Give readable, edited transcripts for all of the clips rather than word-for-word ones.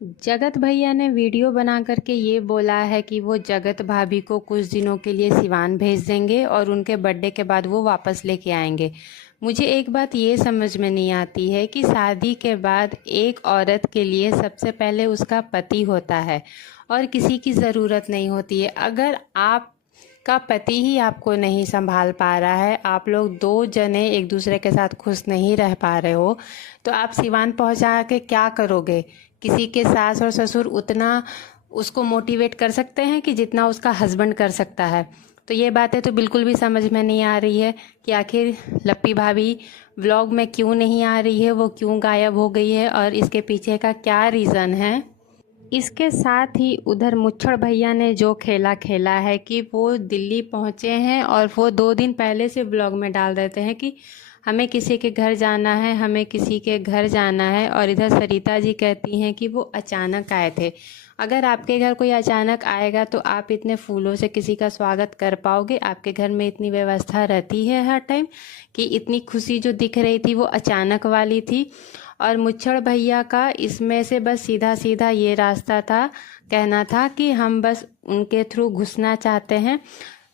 जगत भैया ने वीडियो बना करके ये बोला है कि वो जगत भाभी को कुछ दिनों के लिए सिवान भेज देंगे और उनके बर्थडे के बाद वो वापस लेके आएंगे। मुझे एक बात ये समझ में नहीं आती है कि शादी के बाद एक औरत के लिए सबसे पहले उसका पति होता है और किसी की ज़रूरत नहीं होती है। अगर आप का पति ही आपको नहीं संभाल पा रहा है, आप लोग दो जने एक दूसरे के साथ खुश नहीं रह पा रहे हो, तो आप सिवान पहुंचा के क्या करोगे? किसी के सास और ससुर उतना उसको मोटिवेट कर सकते हैं कि जितना उसका हस्बैंड कर सकता है। तो ये बातें तो बिल्कुल भी समझ में नहीं आ रही है कि आखिर लप्पी भाभी व्लॉग में क्यों नहीं आ रही है, वो क्यों गायब हो गई है और इसके पीछे का क्या रीज़न है। इसके साथ ही उधर मुच्छड़ भैया ने जो खेला खेला है कि वो दिल्ली पहुंचे हैं और वो 2 दिन पहले से ब्लॉग में डाल देते हैं कि हमें किसी के घर जाना है, हमें किसी के घर जाना है। और इधर सरिता जी कहती हैं कि वो अचानक आए थे। अगर आपके घर कोई अचानक आएगा तो आप इतने फूलों से किसी का स्वागत कर पाओगे? आपके घर में इतनी व्यवस्था रहती है हर टाइम कि इतनी खुशी जो दिख रही थी वो अचानक वाली थी। और मुच्छड़ भैया का इसमें से बस सीधा सीधा ये रास्ता था, कहना था कि हम बस उनके थ्रू घुसना चाहते हैं।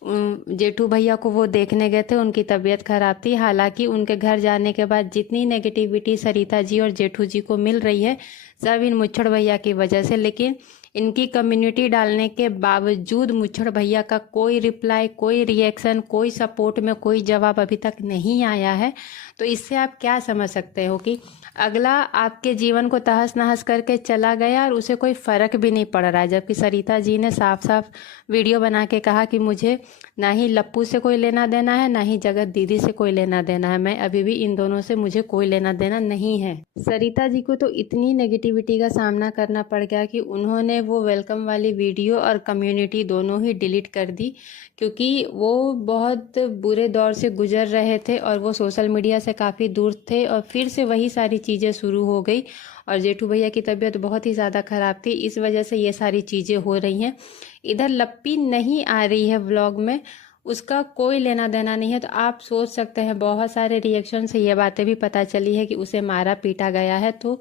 जेठू भैया को वो देखने गए थे, उनकी तबीयत खराब थी। हालांकि उनके घर जाने के बाद जितनी नेगेटिविटी सरिता जी और जेठू जी को मिल रही है सब इन मुच्छड़ भैया की वजह से, लेकिन इनकी कम्युनिटी डालने के बावजूद मुच्छड़ भैया का कोई रिप्लाई, कोई रिएक्शन, कोई सपोर्ट में कोई जवाब अभी तक नहीं आया है। तो इससे आप क्या समझ सकते हो कि अगला आपके जीवन को तहस नहस करके चला गया और उसे कोई फ़र्क भी नहीं पड़ रहा है। जबकि सरिता जी ने साफ साफ वीडियो बना के कहा कि मुझे ना ही लप्पू से कोई लेना देना है, ना ही जगत दीदी से कोई लेना देना है, मैं अभी भी इन दोनों से मुझे कोई लेना देना नहीं है। सरिता जी को तो इतनी नेगेटिविटी का सामना करना पड़ गया कि उन्होंने वो वेलकम वाली वीडियो और कम्युनिटी दोनों ही डिलीट कर दी, क्योंकि वो बहुत बुरे दौर से गुजर रहे थे और वो सोशल मीडिया से काफ़ी दूर थे और फिर से वही सारी चीज़ें शुरू हो गई। और जेठू भैया की तबीयत बहुत ही ज़्यादा ख़राब थी, इस वजह से ये सारी चीज़ें हो रही हैं। इधर लप्पी नहीं आ रही है व्लॉग में, उसका कोई लेना देना नहीं है। तो आप सोच सकते हैं, बहुत सारे रिएक्शन से ये बातें भी पता चली है कि उसे मारा पीटा गया है। तो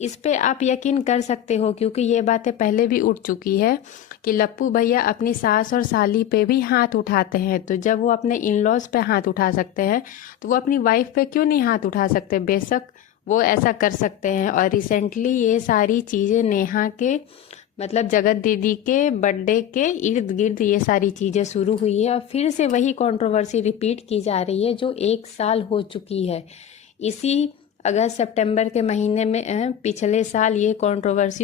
इस पे आप यकीन कर सकते हो, क्योंकि ये बातें पहले भी उठ चुकी है कि लप्पू भैया अपनी सास और साली पे भी हाथ उठाते हैं। तो जब वो अपने इन लॉज पे हाथ उठा सकते हैं तो वो अपनी वाइफ पे क्यों नहीं हाथ उठा सकते? बेशक वो ऐसा कर सकते हैं। और रिसेंटली ये सारी चीज़ें नेहा के मतलब जगत दीदी के बर्थडे के इर्द गिर्द ये सारी चीज़ें शुरू हुई है और फिर से वही कंट्रोवर्सी रिपीट की जा रही है जो 1 साल हो चुकी है। इसी अगस्त सितंबर के महीने में पिछले साल ये कंट्रोवर्सी